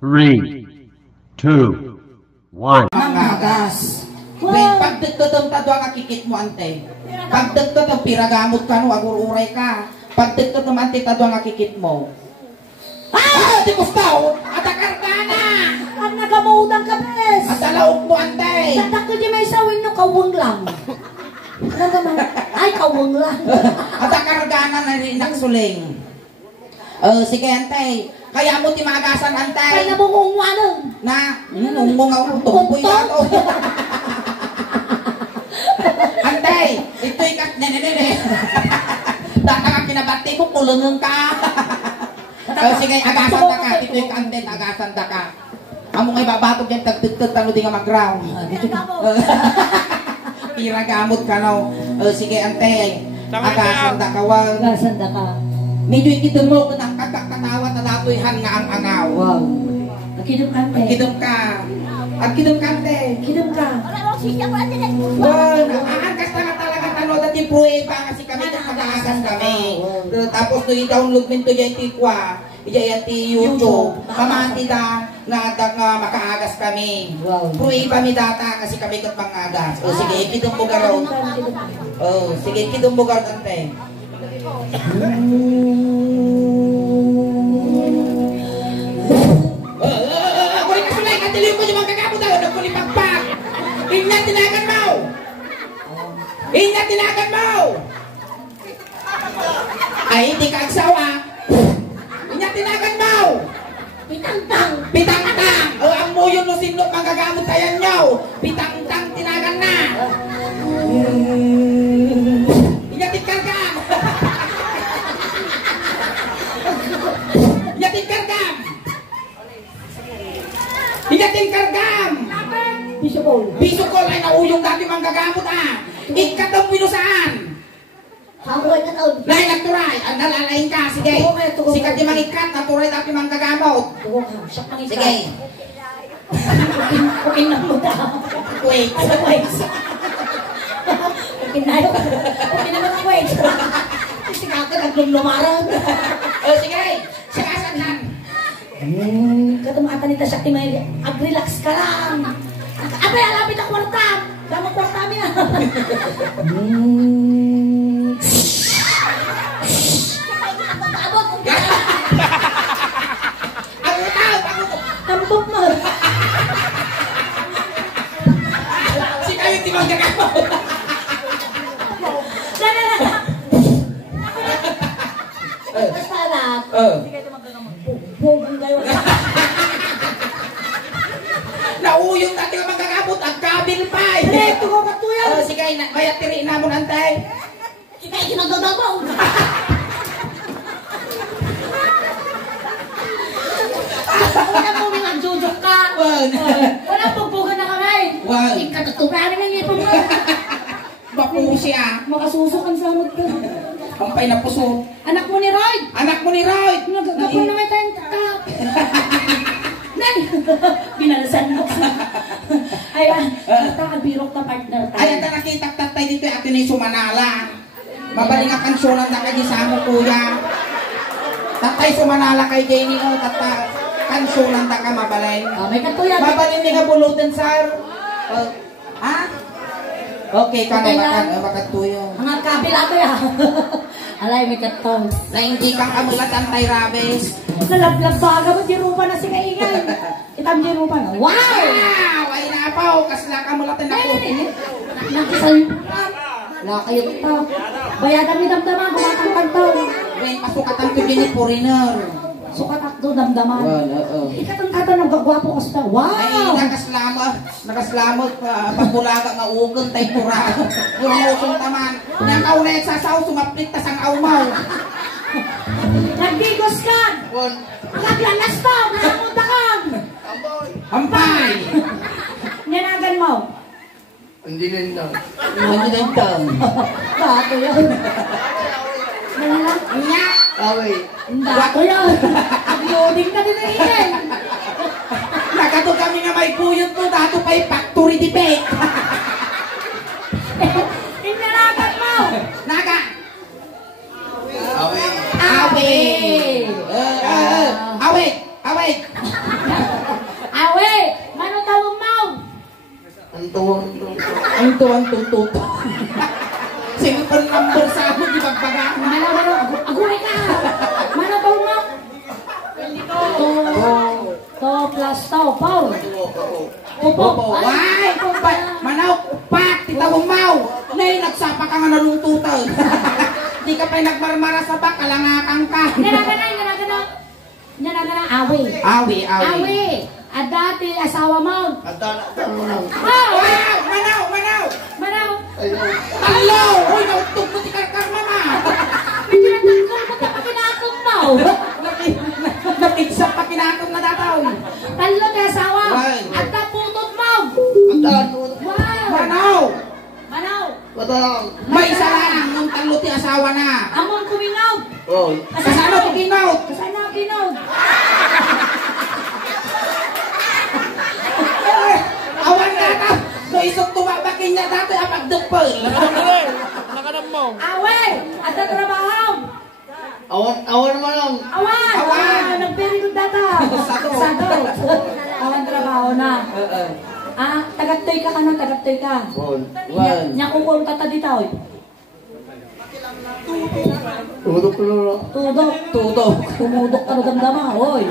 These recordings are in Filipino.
3, 2, 1. Manghagas. Ben, pagdagdagang tadwa nga kikit mo, ante. Pagdagdagang piragamot ka, no, agururay ka. Pagdagdagang ante, tadwa nga kikit mo. Ah! Di gusto! Atakar ka na! Ang nagamuudang ka, bes! At alaog mo, ante! Tatak ko di may sawin no, kawang lang. Ay, kawang lang. Atakar ka na nagsuling. Sige, ante. Kaya mo timagasan, ante. Kaya namungong ano? Na, nungmong ako, tumpoy na ako. Ante, ito'y kat, nene. Data ka kinabati mo, kulungan ka. Sige, agasan da ka. Ito'y kanten, agasan da ka. Amo ngay babatog yan, tagtagtag, talo di nga mag-ground. Piragamot ka, no. Sige, ante. Agasan da ka, wag. Agasan da ka. Medyo ikito mo, kung ang kakakatawa na dato'y han nga ang angaw. Wow. Akidom ka, ante. Akidom ka. Akidom ka, ante. Akidom ka. Wow, aankas na nga talaga tano dati prueba kasi kami nakakaagas kami. Tapos no i-download min to yung tikwa, yung YouTube, pamati da nga makaagas kami. Prueba mi data kasi kami kat pangagas. O sige, ikidong bugar. Oh, sige, ikidong bugar ante. Ako rin kasulay, katiliw ko yung mga kakabot ako, nagkulipagpag. Ingat tinagan mo! Ingat tinagan mo! Ay, hindi ka agsawa. Ingat tinagan mo! Pitang-tang! Pitang-tang! O, ang muyon no sinlot magagamot tayan nyo. Pitang-tang tinagan na! Ingat ikargam! Ingat ikargam! Ingat ikargam! Bisukol ay nauyong dati manggagamot Ikatong pinusaan. Hamuay ka taon. Lain nagturay. Ang nalalain ka. Sige. Sikat di mangikat. Naturay dati manggagamot. Sige. Okay na mo ta. Wait. Wait. Okay na yun. Okay na mo ta. Wait. Sige ako naglulumaran. Sige. Sikasanhan. Katumata nita siya may ag-relax ka lang. Abay, alapit ang kwarta. Damang kwarta mi na. Tampok mo. Si kayo di magkakapot. Salat. Bugong kayo. Nauyong dati ka magkakapot. Ang kabil pa. Ito ko katuyan. Sige, mayat tiri na mo nantay. Sige, ginagagabaw. Wala mo mga jujok ka. Wala pagbugan na kamay. Ikatutupari ng ipon mo. Bapo siya. Makasusukan sa hamot ka. Kampay na puso. Anak mo ni Roy. Anak mo ni Roy. Nagagapon na may tayong kakap. Nay! Binalasan mo. Ayan. Nakakabirok na partner tayo. Ayan na nakita-tatay dito yung atin ay sumanala. Mabaling ang kansyonan na kayo sa mo kuya. Tatay sumanala kay Jenny o tata. Kansyonan na ka mabalay. May katuyan. Mabalin ni nga bulutan sir. Ha? Okay ka na makatuyo. Ang kabila ko ya. Alay, may katong. Na hindi kang amulat ang Rabes. Nalablag baga mo, dirupa na si kaingan. Itam dirupa na. Wow! Wow! Ay napaw, kasla ka mulatan ako. Nakisal. Wala kayo ito. Bayadan ni damdaman, kumatang kantaw. When pasukatan ko din ni foreigner. Sukat akto damdaman. Ikatang-kata ng gagwapo ko sa wow! Ay, nakaslamot, pagbulaga nga ugon, tay pura. Yung usong taman. Nang kaunay sasaw, sumaplit tas ang aumaw. Nagdigos ka! Naglalas to! Nakapunta ka! Hampay! Nanagan mo? Hindi din daw. Hindi din daw. Bato yun. Nya! Away. Bato yun. Loading na din na iyan. Nakato kami nga may puyot to, dato pa'y factory debate. Nanagan mo! Naga! Away. Away! Away! Away! tuwang tututo. Cellphone number sa mo, di bagbaga. Manaw, aguray ka! Manaw, Paul mo! To plus to, Paul. Upo. Ay, manaw, upat, titawang mau. Nay, nagsapa ka nga nalungtutan. Di ka pa'y nagmarmara sa bak, kalangakang ka. Nanagana, awi. Awi. At dati, asawa mo. mo lang. Wow, manaw. Hello, uy, nautog mo ti karkar mama. Pinatanggal mo ka pa kinakong mo. Napigsa pa kinakong na dataw. Talo ka asawa. Right. At naputod mo. Manaw. Patang. May isa lang, nung talo ti asawa na. Amon kuminaw. Oh. Kasano ti ginaw? Kasana kinaw. Awan na ta. No isang tumabakin niya dati apag dupol. Awe. At ang trabaho. Awan mo lang. Awan. Nag-very good data. Sado. Awan trabaho na. Tagattoy ka ka. Nya kung tata dito. Tudok ko lang. Tudok. Tumudok ka damdama. Oy.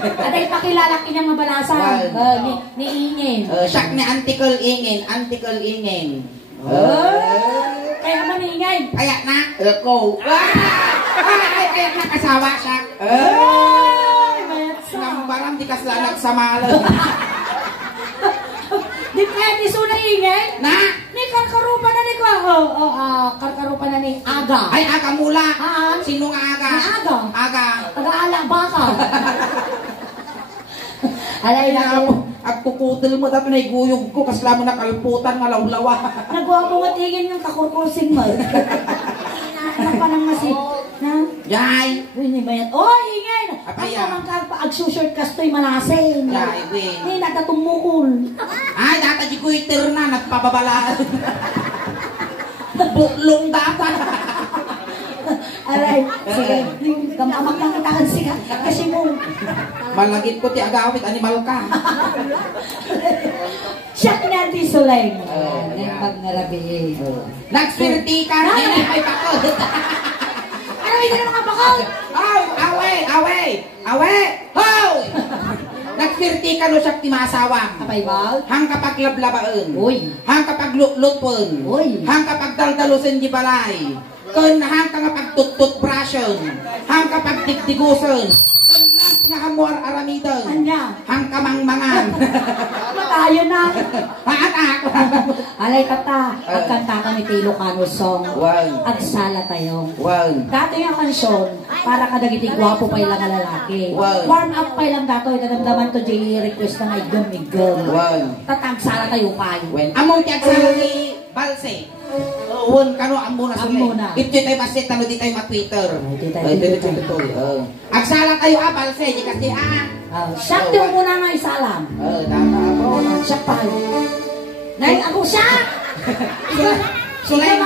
At ay pakilala kanyang mabalasan. Ni Ingin. Siyak ni Antikol Ingin. Kaya man Ingin. Kaya na. Eko. Kaya na kasawa siya. Mayat sa. Nambaram di kaslanag sa malam. Di kaya ni Suna Ingin. Na? Ni karkarupa na ni ko. Karkarupa na ni Aga. Ay, aga mula. Sino nga aga? Ni Aga. Aga. Taga-ala baka. Alay na ko. At kukutil mo dati na iguyog ko kasla mo nakalputan nga lawlawa. Nagawa ko matigin ng kakurkursing mo. Anak pa nang masip. Na? Yay! Uy, ni Bayan. Oy, Ingin! Ang Apaya. tamang ka ag-short kastoy malasin. Yay, win. Ni natatumukol. Ay, data di ko itir na, nagpababalaan. Buklong data. Aray, sige. Kamamak lang katakan siya. Kasi mo. Malagit ko ti agawit, animal ka. Siya kinanti sulay. Yeah. Pag narabi. Nagswerte ka, hindi may pakot. Ano hindi na mga bakal? Awe! Hoy! Nagswerte ka no siya ti masawang. Apay ba? Hang kapag lablabaen. Uy. Hang kapag lutlupon. Uy. Hang kapag daldalusin di balay. Kun hang kapag tututbrasyon. Hang kapag digdiguson. Kun last nga hamuar aramidan. Anya? Hang kamangmangan. Matayo na. Paatak. Alay kata. Agkanta ka ni Tilo Cano song. Wow. Agsala tayo. Wow. Dato yung kansyon, para kadagiti gwapo pa ilang lalaki. Wow. Warm up pa ilang dato, itadamdaman to J request na igom. Wow. Tatagsala tayo kayo. When among tiyak sa ni Balse. Won kano amo na sila. Amo na. Ito tayo masit ano di tayo ma-Twitter. Di tayo Ay, Twitter. dito. Agsala tayo Balse di kasi Siyak yung muna nga isalam. tama po. Siyak pa. Nay, ako siya! Sulay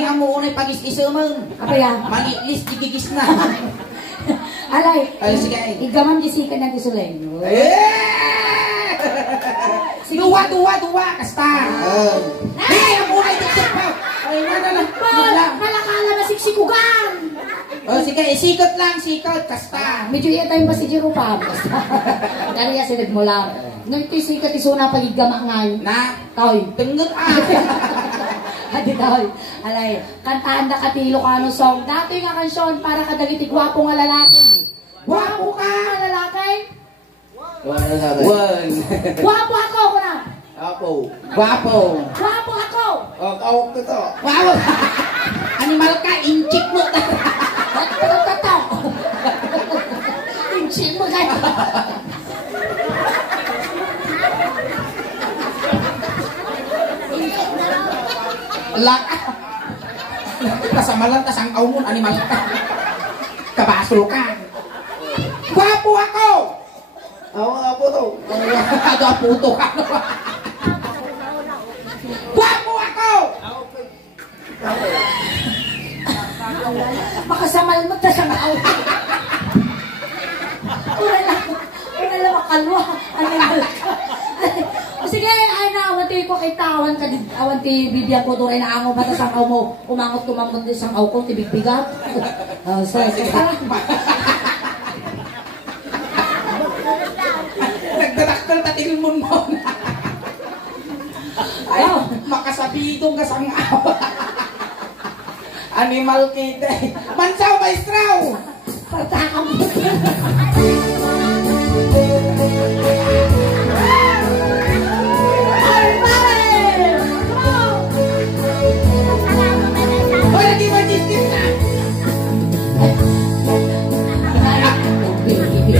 nga mo unay pag-is-isamang. Apa ya? Mangitlis digigis na. Alay, Ay, sige. igaman jisikan na gisuleng. Duwa, kasta. Hey, ang unay tiktok pa. Ay, na. Kalakala na siksikugan! Sige, sikot lang, kasta. Medyo iya tayong pasigiro pa. Kaya sinag mo lang. Nung ito'y sikat isuna pagigamaangay. Na, Toy. tengut Hadi toy. Alay, kantaan na Katilo Cano song. Dati nga kansyon para kadagiti gwapo nga lalaki. Gwapo ka. Nga lalaki? One. Gwapo ako kuna. Gwapo. Gwapo ako. Kawak ko to. Wow. Animal ka, inchik mo. Tato. Inchik mo ka. Lak. Kasamalan kasangkaw mo, animal ka. Kabaso ka. Gwapo ako. Apo to. Ado puto ka. Gwapo ako. Makasamal mo ta siyang aw. Ura lang makalwa. Ano yung sige, ay na, ti ko kay tawan ka awan ti bibya ko do ay naango bata sang aw mo umangot tumamon di sang aw ko ti bigbigat. Sa. Nagdadakkel ta tilmon mo. Ay, makasabidong ka sang aw. Animal kite. Mansaw maestraw. Patakam. Hoy, lagi mag-isip na.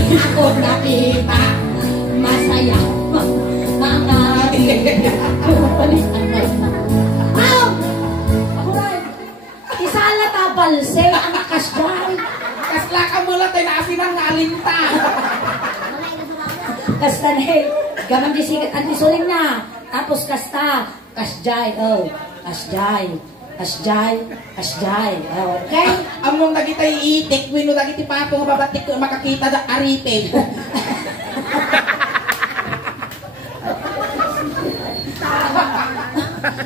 Ako nakita masaya mga ako rin isala tabalse ang kasyan Kasla ka mula tayo naasinang alinta. kasta na gamang disikat antisuling na tapos kasta kasjay kasjay okay Among dagiti itik, wino dagiti pato nga babatik makakita da aripin.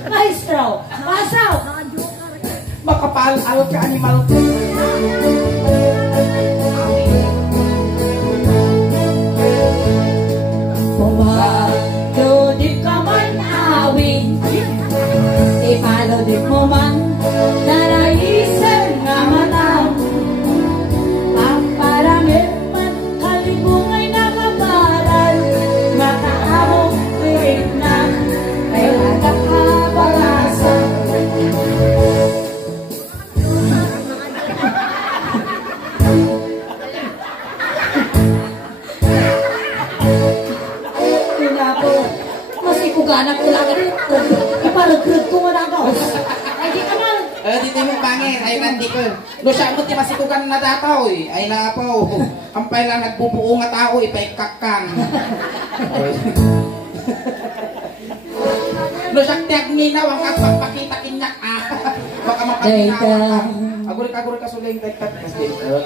maestro pasaw Makapal-al ka animal. Pumalo di ka man awin ipalo di mo man naraisip nga matang paparami man kalibungay nakaparal makaamong pirit na kaya nakabalasan anak ko lang dito. Iparagrid ko nga ako. Ay, di ka man. Dito mo bangin, ay nandi ko. No siya mo ti masikugan na dataw eh. Ay na po. Ampay lang nagbubuo nga tao, ipaikakkan. No siya tiagni na, wang pagpakita kinyak ah. Baka mapakinawa. Aguri ka suling tekat.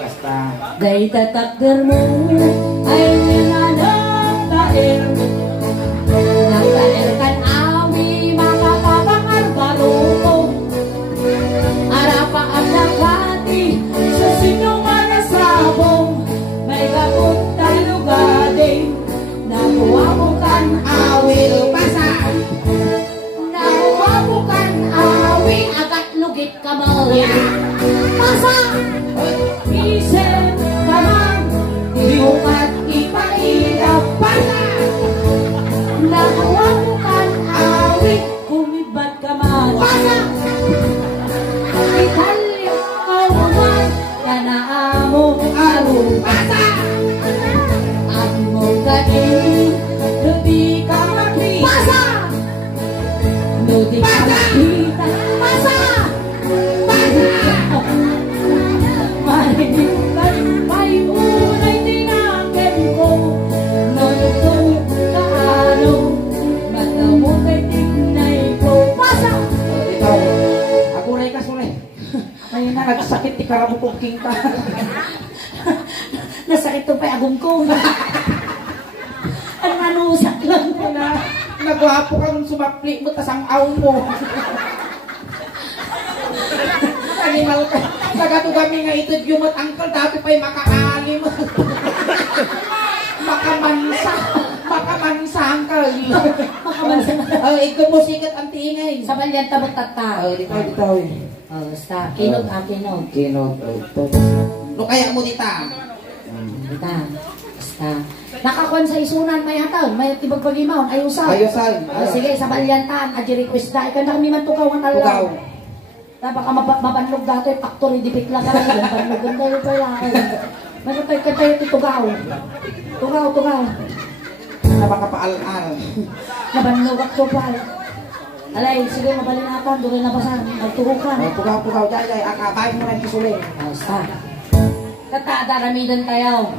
Kasta. Dahita takder mo ay nilanang taer. Nagtaer awi makapapakar baluko. Arapa ang nakati sa sinungan na sabong. May kapunta lugading nakuha mo kan awil pasa. Nakuha mo kan awi agat lugit kamay. Pasa! Isip ka man, iukat ipailap pasa. Nakuha mo kan awit, kumibat ka man. Pasa! Italyo mo man, kanaamo aro. Pasa! Ang mo kanin, luti ka makita. Pasa! Luti ka makita. Pasa! May unay tinangin ko nalutong kaano matamot ay tignay ko. Pasa! Ikaw, aguray ka sulay. Ayun na, nagsakit ti karabukong ka. Nasakit to pa agong ko. Ang nanusak lang mo na. Nagwapo ka nung sumapli mo, tas ang aw mo. Animal ka. Nagato kami nga ito yung uncle, dati pa'y makaalim. Makamansa, uncle. Makamansa. Ikaw mo sikat ang tingay. Sa balyan tabot tata. Dito. Basta, kinog ang kinog. Kinog. No kaya mo dita. Dita. Basta. Nakakuan sa isunan, may hataw, may tibag pag-imaon, ayusan. Sige, sa balyantan, adji request da. Ikaw na kami man tukaw ang talaw. Tukaw. Baka mabanlog dato yung factory, dipit lang ka lang. Banlog, ganda yung pala. May tayo tugaw. Tugaw. Napakapaalan. Nabanlog ako pa. Alay, sige, mabalinatan, doon na basan. Magtuhukan. Tugaw. Jay, akabay mo na yung sulit. Basta. Daramidan tayo.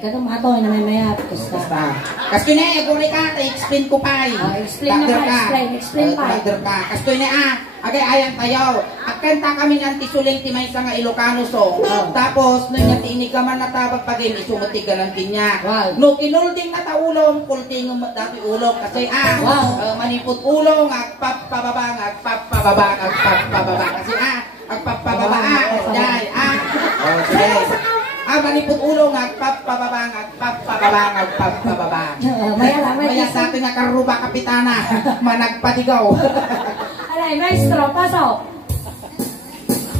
Kadong ato na may mayat. Basta. Kasi na guri ka, explain ko pa. Explain na pa, explain pa. Kasi na agay ayan tayo. Akanta kami ng tisuling timay sa nga Ilocano song. Tapos nung nga tiinig ka man natabag pagin isumutig ka ng kinya. No kinulding na taulong, kulting dati ulong kasi manipot ulong, agpapababa, agpapababa. Kasi agpapababa. Dai manipot ulong, agpapababa. Maya sa ating nga karuba kapitana, managpatigaw. Alay, maestro, pasok.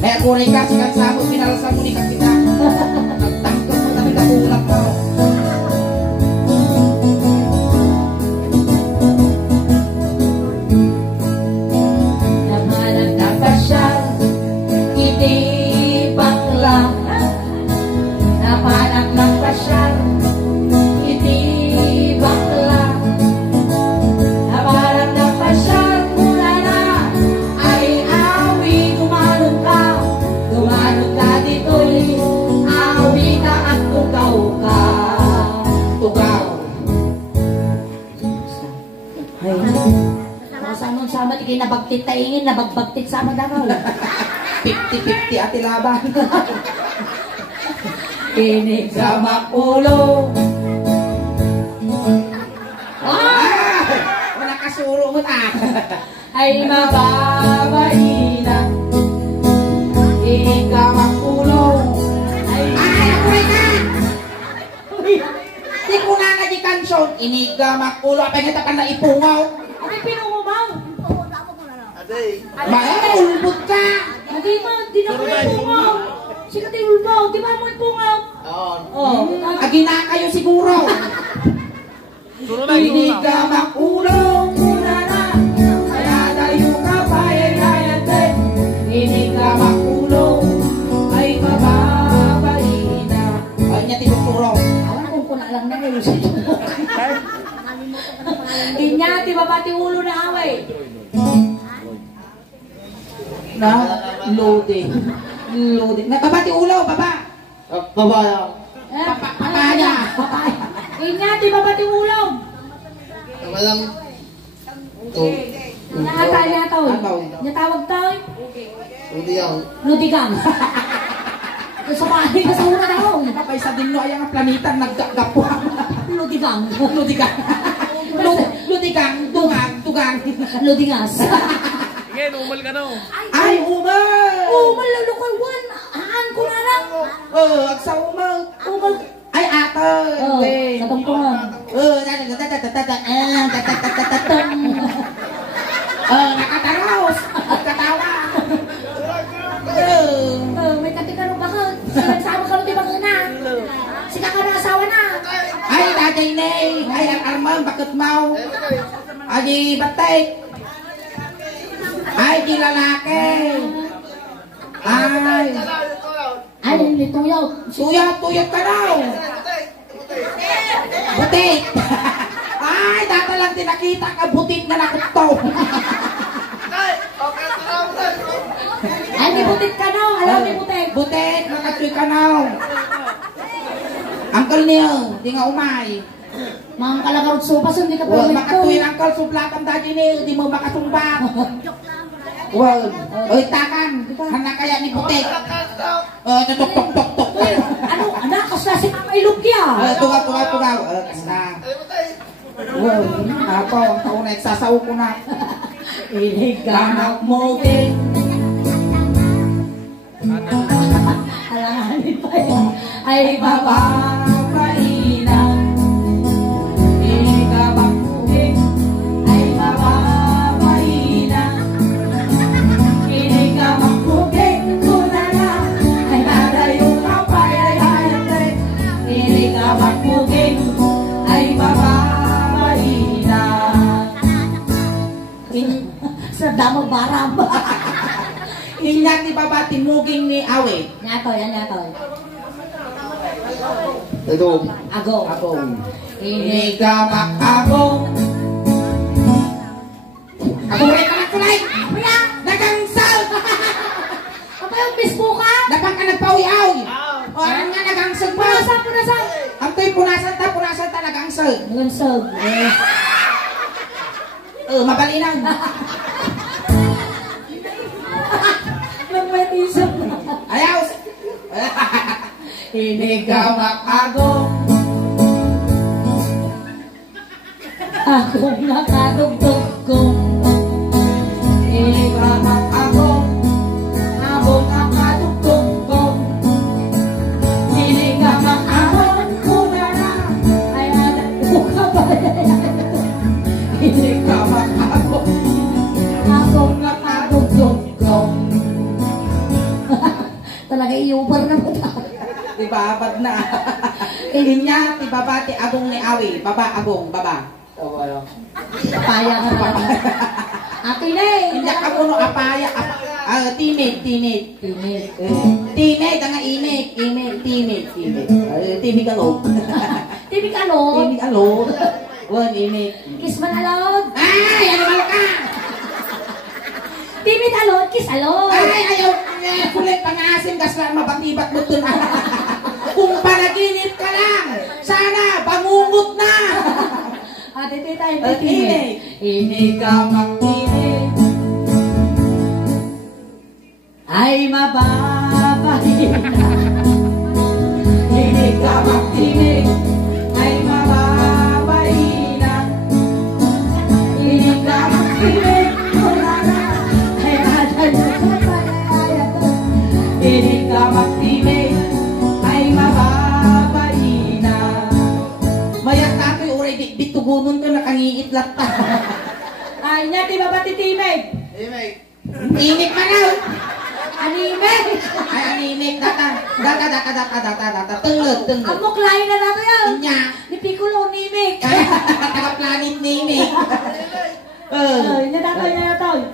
Kaya kuray ka, sikat sa mo, pinalasan mo ni kapita. Nagtangkap mo namin kakulak mo. Namanag na pa siya, itibang lang. Namanag na pa siya, itibang lang. Namanag na pa siya, sama di nabagtit taingin, nabagbagtit sama daraw. 50-50 ati laban. Kinig sa makulo. Wala kasuro mo Ay mababaina. Kinig sa makulo. Ay, di ko na di kansyon. Iniga makulo. Apa nga takan na ipungaw? Ay pinungumaw. Ulbot ka! Hindi na ko ipungaw. Sige tayo ulbaw, di ba mo ipungaw? Oo. Agina kayo siguro. Hindi ka makulong muna na. Kaya tayo ka pa yayayate. Hindi ka makulong. Ay mababain na. Ay niya tinuturo. Awan kung kuna lang na ngayon sa tubok. Hindi niya, di ba pati ulo na away? Na loading. Nababati ulo, baba. Babaya. Papaya. Inyati ba pati ulo? Walang... Nakatay niya tao. Natawag tao. Udiyang. Ludigang. Sa bahay ka sa una daw. Kapay sa dinlo ay ang planitan naggagapwa. Ludigang. Ludigang, tugang. Ludingas. Sige, umal ka na. Ay, umal! Umal lalo ko one. Haan ko na lang. Agsa umal. Umal. Ay, ate. Sa tungtungan. Nakataros. Katawa. May katikaro ba ka? Nagsama ka rin di ba ka na? Sika ka na asawa na. Ay, tatay Nay. Ay, ang arman, bakit mau? Ay, batay. Ay, di lalaki. Ay, lituyaw. Tuyot ka daw. Butik. Ay, data lang tinakita ka butik na nakuto. Ay, may butik ka na. Alam, may butik. Butik, makatuloy ka na. Uncle Neil, di nga umay. Mga kalagarot sopas, hindi ka pa Makatuloy ng uncle, suplatan dati Neil, di mo makasumbat. Well, oy takan, hana kaya ni putik. Tok. Ano, anak, kasla si Mama Ilugya. Tugaw. Kasna. Well, ako, ang taon na nagsasaw ko na. Iliganak mo din. Alanganin pa yun. Ay bababainan. Iliganak mo din. Ay bababainan. Iliganak mo din. Kunana. Ay narayo ka pa. Iliganak mo din. Ay bababainan. Sa damang baram. Ingat ni baba timuging ni awe. Nyatoy. Ito. Ago. Inigamak ako. Ako rin ka kulay. Nagang sal. Apa yung Facebook ka? Dapat ka nagpawiaw. O, ano nga nagangsag pa? Punasan! Ang to'y punasan ta nagangsag. Nagansag. Mabalinan. Nagmatisap na. Ayaw! Inigamak agong. Akong nakadugtog kong Inigamak agong. abong nakadugtog kong Inigamak agong. kumara ay ukabay Inigamak agong. akong nakadugtog kong talaga iubar na po Ibabad na. Inya, ibabati agong ni Awi. Baba, agong, baba. Paya ka pa. Ate na eh. Inya ka mo no apaya. Timid. Timid. Timid, ang imig. Timid. Timid alog. Timid alod. Timid alog. Wan, imig. Kiss man alod. Ay, ano ba ka? Timid alod. Kiss alod. Ay, ayaw. Kulit pangasim, kaslan mabatibat mo ito na. Kung panaginip ka lang, sana bangungot na. Ate tayo. Timid. Inigamak timid. Ay mababay na. Inigamak timid. Ay mababay na. Inigamak timid. Wala na. Ay adan na kapayaya. Inigamak timid. Ay mababay na. Mayat tato'y uray bitugunon ka nakangiit lakta. Ay niya di ba ba titimig? Init man na. Animig. Ay, animik. Data. Tenglet. Amok lain na nato yan. Inya. Ni Piccolo nimig. Taga-planet nimik. Ay niya dato.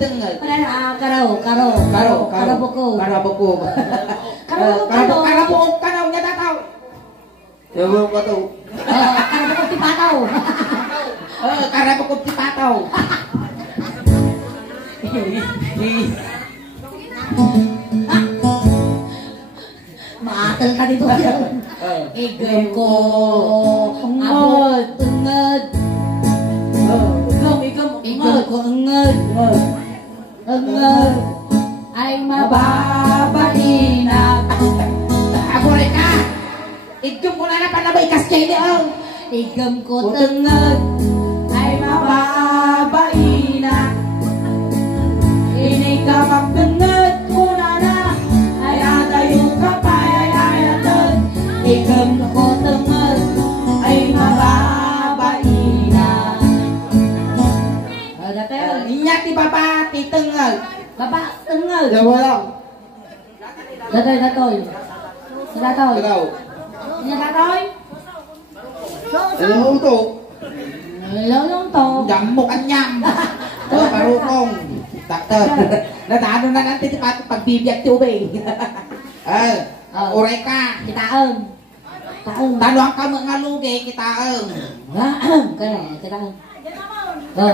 Tenglet. Wala na karo buko. Karabukog. Karabukog kanaw niya dataw. Ewan ko to. Karo buko tipataw. Karabukog ti pataw. Maatal ka dito yan. Igam ko. Abot. Tungad. Igam ko angad. Angad. Ay mababain na. Agoray ka. Igum ko na panabay kaskay niya. Igam ko tungad. Ay mababain na. Inigamak tengget ko na. Ay adayo ka pa. Ay atod. Igam ko tungad. Ay mababain na. Datel. Inya ti baba ti tengget. Baba tungad. Ewan lang. Datoy. Datoy. Ikaw. Nya datoy. Ewan to. Lolong to. Jamok anyam. Parukong. Takter. Nadano na nanti ti pagbibiyag ti ubay. Uray ka. Kitaem. Tanong ka mga lugi kita Kaya, kitaem. Oh.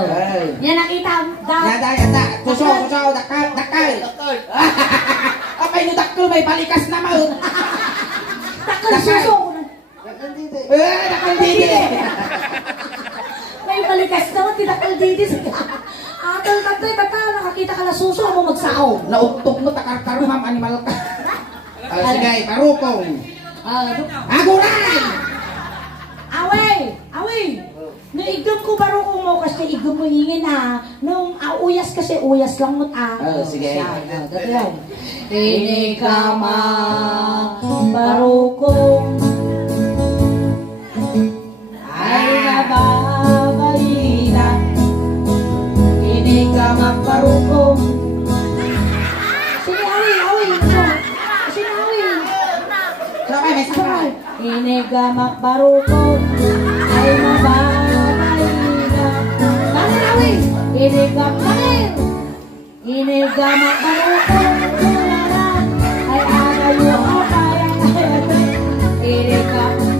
Yan nakita. Yada. Susaw. Dakal. Apay no dakal may balikas na mo. Takal suso. Dakal didi. May balikas naman, tinakal didis. Atal, nakakita ka na suso mo magsao. Nauktok mo takar-karo ma'am animal ka. Sige, parukong. Aguray! Away! Naigam ko baro ko mo kasi igam mo hingin ha. Nung uyas kasi uyas lang mo Sige. Dati lang. Inikama baro ko ay nababayi na. Inikama baro ko. Sige, away. Sige, away. Sabay, may sabay. Inigamak baruko ay mababayi na. Bakit away? Inigamak baruko kulala ay agayo apayang ayatay. Inigamak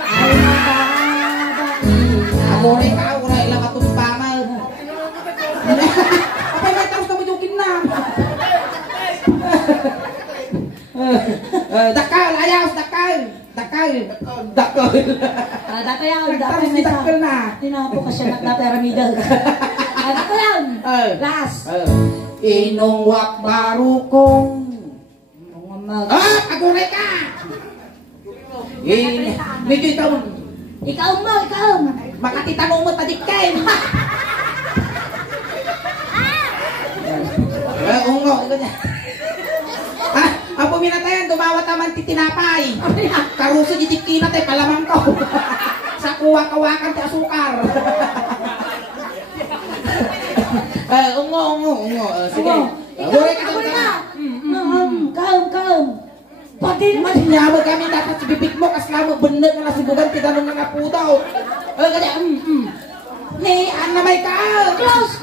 ay mababayi na. Aguray ka, uray lang atong pamal. Apay Dakal, ayos, dakal. Dakal. Dakal. Dati yan, Nagtaros dati ni dakal na. Tinapo ka siya dati ramidal. Dati yan. Last. Inungwak barukong. Aguray ka! Medyo ikaw. Ikaw mo, ikaw. Makatitanong mo tadik kayo. Ungo, ito niya. Ang puminatayan, dumawat naman titinapay. Karuso jitik tayo, palamang ko. Sa kuwak-kawakan ti asukar. Ungo. Sige. Aguray ka doon ka. Kaum. Pati Mas nyamag kami dapat sa bibig mo, kasla mo bener nga nasibugan, tinanong nga nga po daw. Kaya, Hey, na may ka. Close.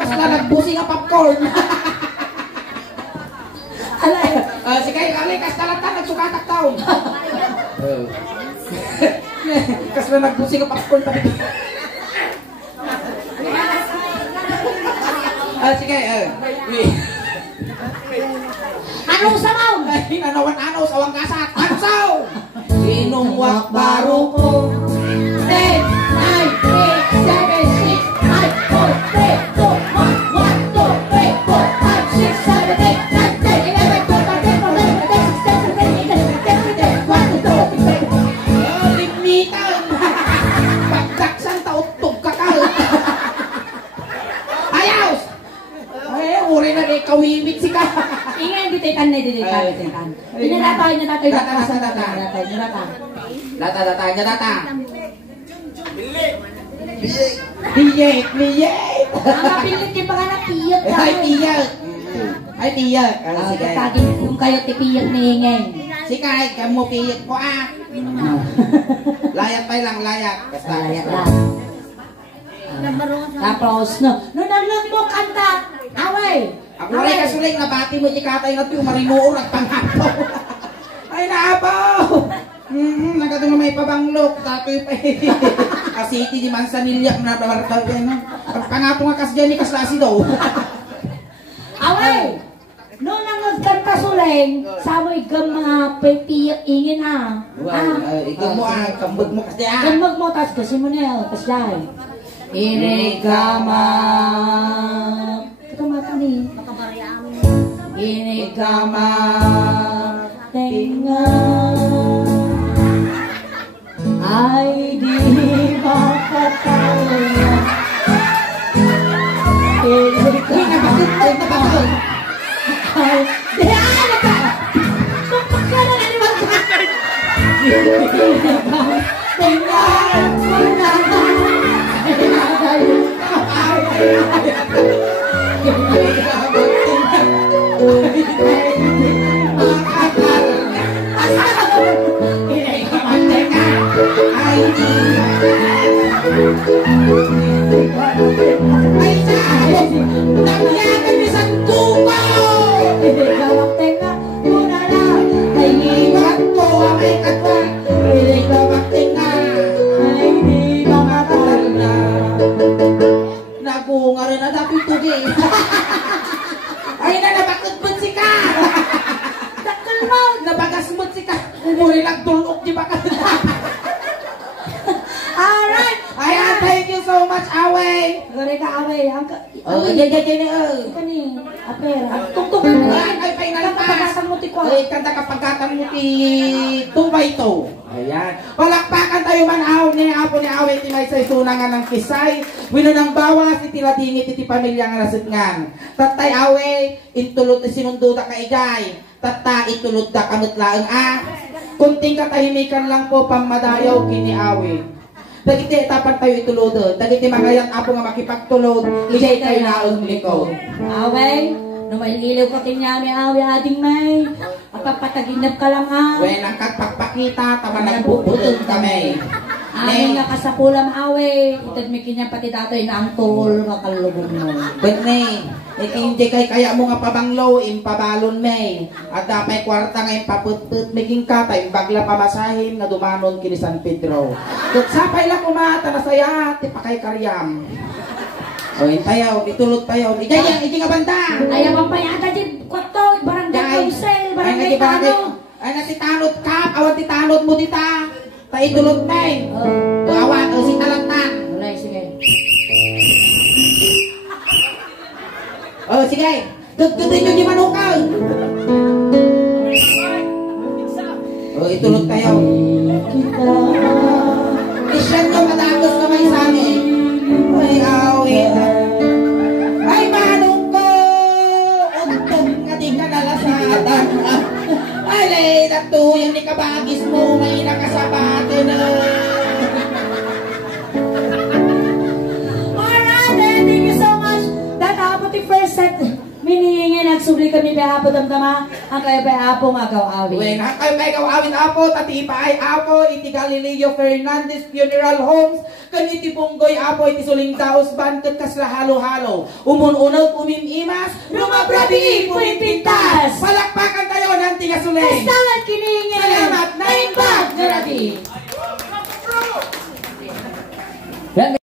Kasla nagbusi nga popcorn. Alay. Sige, kastalatan, nagsukatak taon. Kasla nagbusi nga popcorn. Sige, Anong samaw? Nanawan-anaw, sawang kasat. Ansaw! Inungwak baro ko. 10, 9, 8, 7, 6, 5, 4, 3, 2, 1, 1, 2, 3, 4, 5, 6, 7, 8, 9, 10, 11, 12, 13, 14, 15, 16, 17, 18, 19, 20, 21, 22, 23. Lignitan! Pagdaksan tautog kakal. Ayaws! Ay, uri na kay kawimit si ka. Ingay, ditikan. Inatay. Data. Biyek. Ang kapilit yung panganak, piyot daw. Ay, piyek. Sige. Tagin kung kayo tipiyot ni Ingay. Sige, kamu piyek ko Layat pa lang, layat. Basta, Layat lang. Tapos, no nalog mo kanta. Away. Ako rin kasuling, nabati mo ikatay na ito, marimuor at pangapaw. Ay, naapaw! Nagatong may pabanglok, tapi pa Kasiti di Mansanilyak na dawartaw yan. Pangapaw nga kasdyan ni kaslasi daw. Away. No nang kanta suling, samoy gam mga pipiyak ingin ha. Ikaw mo kambag mo kasdyan. Kambag mo, tas kasi mo na tas lahi. Inigama. Katumata ni. Inigama. Tenga. Ay di makatawa. Inigama. Ay di ka. Tumpak ka na naman. Inigama. Tenga. Alright! Ayan, thank you so much, Away! Gore ka away. Kani, apera. Tung-tung. Ay, Kapagatan mo ti ko. Ay, kanta kapagatan mo ti 2x2. Ayan. Palakpakan tayo man aw ni Apo ni Away ti may sa isunangan ng kisay. Wino ng bawas iti ladingit iti pamilya nga nasutngan. Tatay Away, intulot sinunduda ka igay. Tata itulod da kamot laeng kunting katahimikan lang po pamadayaw kini Away. Dagiti etapan tayo itulod. Dagiti magayang Apo nga makipagtulod. Ijay kayo naong likod. Away, numailiw ka kinyami Away ading may. Apapataginap ka lang ha. When ang kagpagpakita, tama nagbubutod kami. Away nga kasapulam Away. Itad may kinyang pati datoy na ang tol makalubog mo. But may, hindi kaya mo nga pabanglo, impabalon may. At dapay kwarta nga impaputput, maging kata, imbagla pamasahin na dumanon kini San Pedro. At sapay lang kumata na saya, tipakay karyam. O, tayaw, itulot tayaw. Ijay nga banda! Ayaw ang payata di kwato, barangay wholesale, Ay, barangay nagibagay. Tano. Ay, nasitanod kap. Awan titanod mo dita. Paitulog tay. Awat, o si talatan. Wala, sige. Oh, sige. Dugdugin nyo di manukal. Oh, itulog kayo. Isyan nyo matagos kamay sa amin. Ay, awit. Ay, manong ko. Untong nga di ka nalasatan. Ay, lay, natuyang ni kabagis mo. May nakasabato na. Alright, then, thank you so much. Tatapos yung first set. Minihingi, nagsubli kami behapo damdama. Ang kayo behapo nga kaw-awin. When kayo may kawawin apo, tati ipaay apo, iti Galileo Fernandez Funeral Homes, kaniti Punggoy apo, iti Suling Taos Bantet kasla halo-halo. Umun-unog, umimimas, lumabrabi, puwintintas. Palakpakan tayo ng tiga Suling. Kastangan kiningi. Salamat na imbag, Grabe.